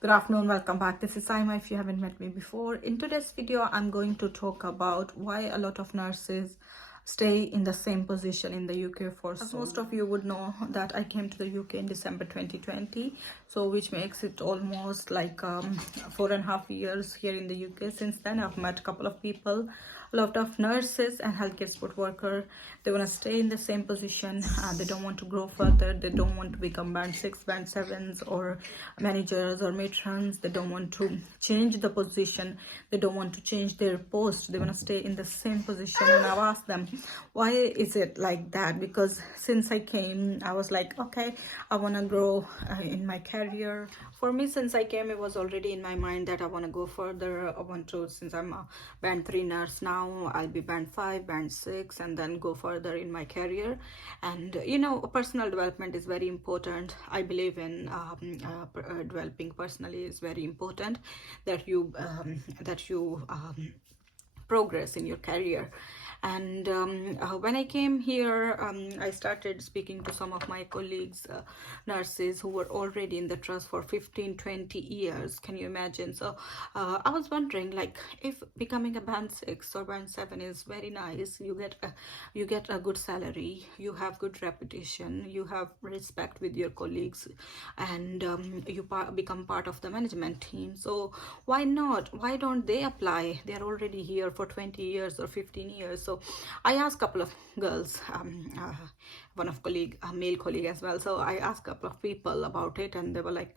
Good afternoon, welcome back. This is Saima if you haven't met me before. In today's video, I'm going to talk about why a lot of nurses stay in the same position in the UK for so long. As most of you would know that I came to the UK in December 2020, so which makes it almost like 4.5 years here in the UK. Since then, I've met a couple of people, a lot of nurses and healthcare support worker. They want to stay in the same position. They don't want to grow further. They don't want to become band 6, band 7s or managers or matrons. They don't want to change the position. They don't want to change their post. They want to stay in the same position. And I've asked them, why is it like that? Because since I came, I was like, okay, I want to grow in my career. For me, since I came, it was already in my mind that I want to go further. I want to, since I'm a band 3 nurse now, I'll be band 5, band 6, and then go further in my career. And personal development is very important. I believe in developing personally is very important, that you progress in your career. And when I came here, I started speaking to some of my colleagues, nurses who were already in the trust for 15-20 years. Can you imagine? So I was wondering, like, if becoming a band 6 or band 7 is very nice, you get a good salary, you have good reputation, you have respect with your colleagues, and you become part of the management team. So why not? Why don't they apply? They are already here for 20 years or 15 years. So I asked a couple of girls, one of colleague, a male colleague as well. So I asked a couple of people about it, and they were like,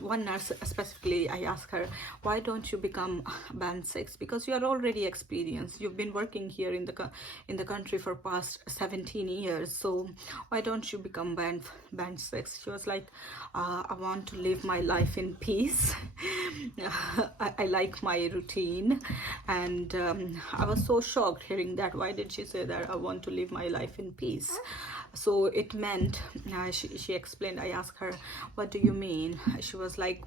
one nurse specifically, I asked her, why don't you become band 6? Because you are already experienced. You've been working here in the country for past 17 years. So why don't you become band 6? She was like, I want to live my life in peace. I like my routine. And I was so shocked hearing that. Why did she say that? I want to live my life in peace. So it meant, she explained, I asked her, what do you mean? She was like,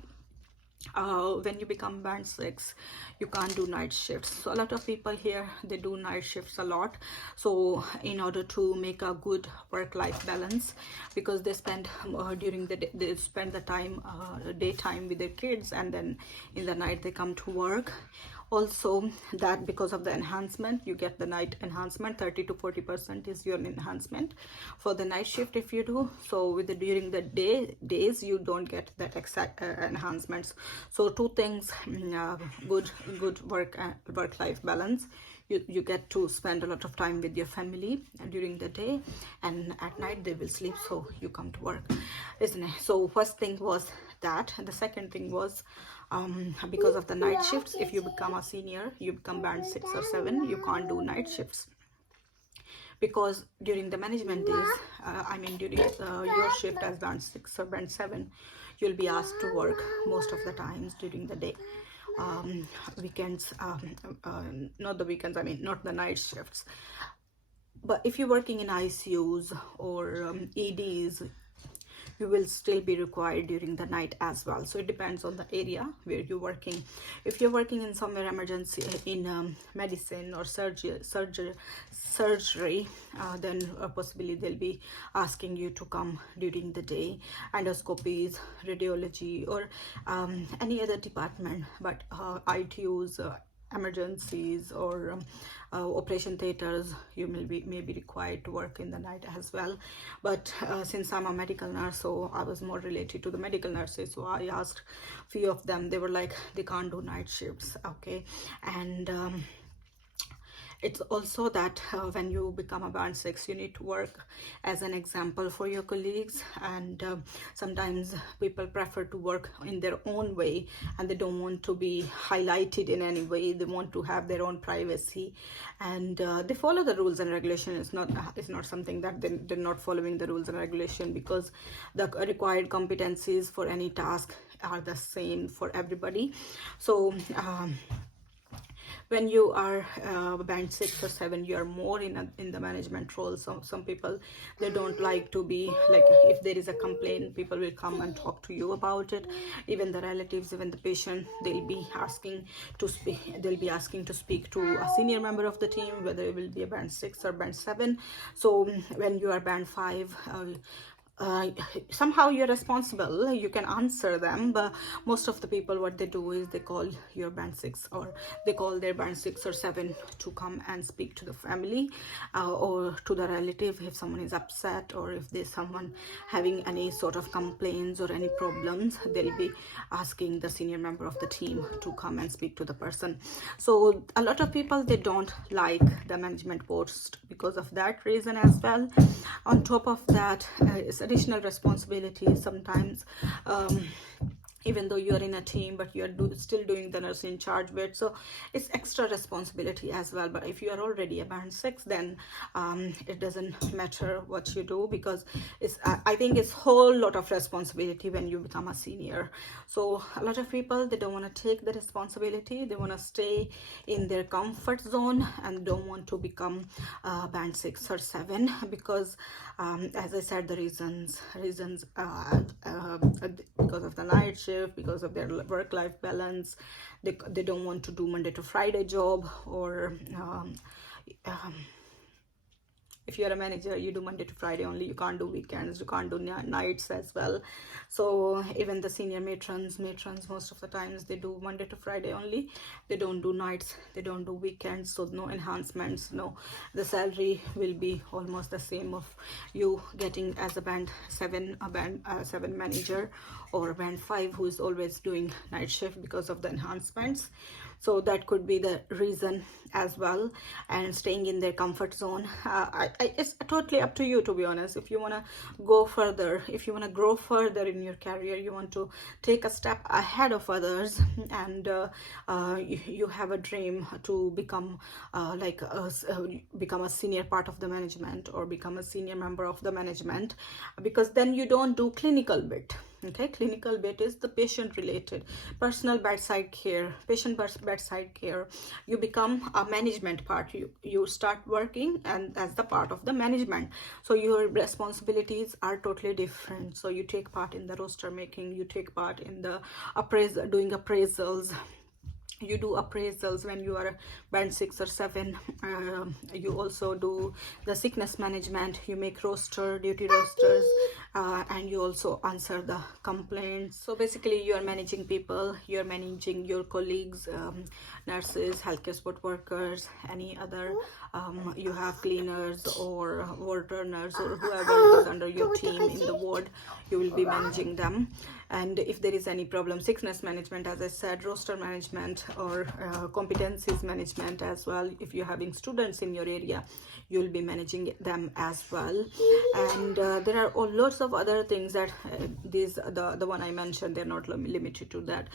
when you become band 6, you can't do night shifts. So a lot of people here, they do night shifts a lot. So in order to make a good work-life balance, because they spend during the day, they spend the time daytime with their kids, and then in the night they come to work. Also, that because of the enhancement, you get the night enhancement. 30 to 40% is your enhancement for the night shift if you do. So with during the days, you don't get that exact enhancements. So two things: good work life balance. You get to spend a lot of time with your family during the day, and at night they will sleep, so you come to work, isn't it? So first thing was that. And the second thing was, because of the night shifts, if you become a senior, you become band 6 or 7, you can't do night shifts. Because during the management days, during your shift as band 6 or band 7, you'll be asked to work most of the times during the day. Weekends, not the weekends, not the night shifts. But if you're working in ICUs or EDs, you will still be required during the night as well. So it depends on the area where you're working. If you're working in somewhere emergency, in medicine or surgery, then possibly they'll be asking you to come during the day. Endoscopies, radiology, or any other department. But ITUs, emergencies, or operation theaters, you may be required to work in the night as well. But since I'm a medical nurse, so I was more related to the medical nurses. So I asked few of them. They were like, they can't do night shifts. Okay. And it's also that when you become a band 6, you need to work as an example for your colleagues. And sometimes people prefer to work in their own way, and they don't want to be highlighted in any way. They want to have their own privacy, and they follow the rules and regulations. It's not something that they're not following the rules and regulation, because the required competencies for any task are the same for everybody. So when you are band 6 or 7, you are more in the management role. So some people, they don't like to be like, if there is a complaint, people will come and talk to you about it. Even the relatives, even the patient, they'll be asking to speak to a senior member of the team, whether it will be a band 6 or band 7. So when you are band 5, somehow you're responsible, you can answer them, but most of the people, what they do is they call your band 6, or they call their band 6 or 7 to come and speak to the family or to the relative if someone is upset, or if there's someone having any sort of complaints or any problems, they'll be asking the senior member of the team to come and speak to the person. So a lot of people, they don't like the management post because of that reason as well. On top of that, it's additional responsibility sometimes, even though you are in a team, but you are still doing the nurse in charge bit, so it's extra responsibility as well. But if you are already a band 6, then it doesn't matter what you do, because it's I think it's whole lot of responsibility when you become a senior. So a lot of people, they don't want to take the responsibility, they want to stay in their comfort zone and don't want to become band 6 or 7, because as I said, the reasons because of the night shift, because of their work-life balance, they don't want to do Monday to Friday job, or if you're a manager, you do Monday to Friday only, you can't do weekends, you can't do nights as well. So even the senior matrons, most of the times, they do Monday to Friday only, they don't do nights, they don't do weekends, so no enhancements, no, the salary will be almost the same of you getting as a band 7, a band 7 manager, or a band 5 who is always doing night shift because of the enhancements. So that could be the reason as well. And staying in their comfort zone, it's totally up to you, to be honest. If you want to go further, if you want to grow further in your career, you want to take a step ahead of others, and you have a dream to become become a senior part of the management, or become a senior member of the management, because then you don't do clinical bit. Okay, clinical bit is the patient related, personal bedside care, patient bedside care. You become a management part, you start working and as the part of the management, so your responsibilities are totally different. So you take part in the roster making, you take part in the doing appraisals, you do appraisals when you are band 6 or 7. You also do the sickness management, you make duty rosters, and you also answer the complaints. So basically you are managing people, you are managing your colleagues, nurses, healthcare support workers, any other, you have cleaners or ward runners or whoever is under your team in the ward, you will be managing them. And if there is any problem, sickness management, as I said, roster management, or competencies management as well. If you're having students in your area, you'll be managing them as well. And there are lots of other things that the one I mentioned, they're not limited to that,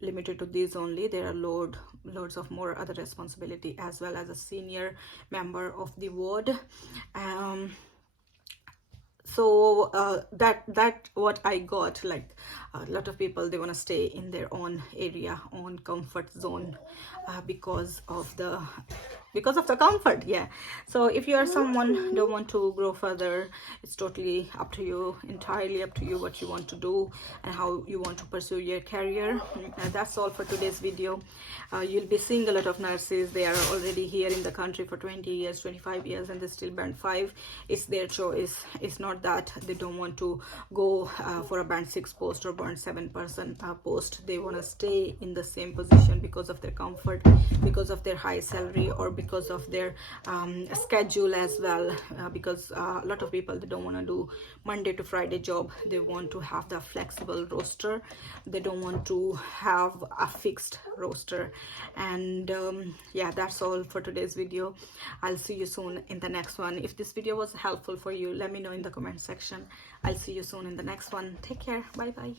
limited to these only. There are loads of more other responsibility as well as a senior member of the ward. So that what I got, like a lot of people, they want to stay in their own area, own comfort zone, because of the comfort. Yeah, so if you are someone don't want to grow further, it's totally up to you, entirely up to you, what you want to do and how you want to pursue your career. That's all for today's video. You'll be seeing a lot of nurses, they are already here in the country for 20 years, 25 years, and they still band 5. It's their choice. It's not that they don't want to go for a band 6 post or band 7 person post. They want to stay in the same position because of their comfort, because of their high salary, or because of their schedule as well, because a lot of people, they don't want to do Monday to Friday job, they want to have the flexible roster, they don't want to have a fixed roster. And yeah, that's all for today's video. I'll see you soon in the next one. If this video was helpful for you, let me know in the comment section. I'll see you soon in the next one. Take care. Bye bye.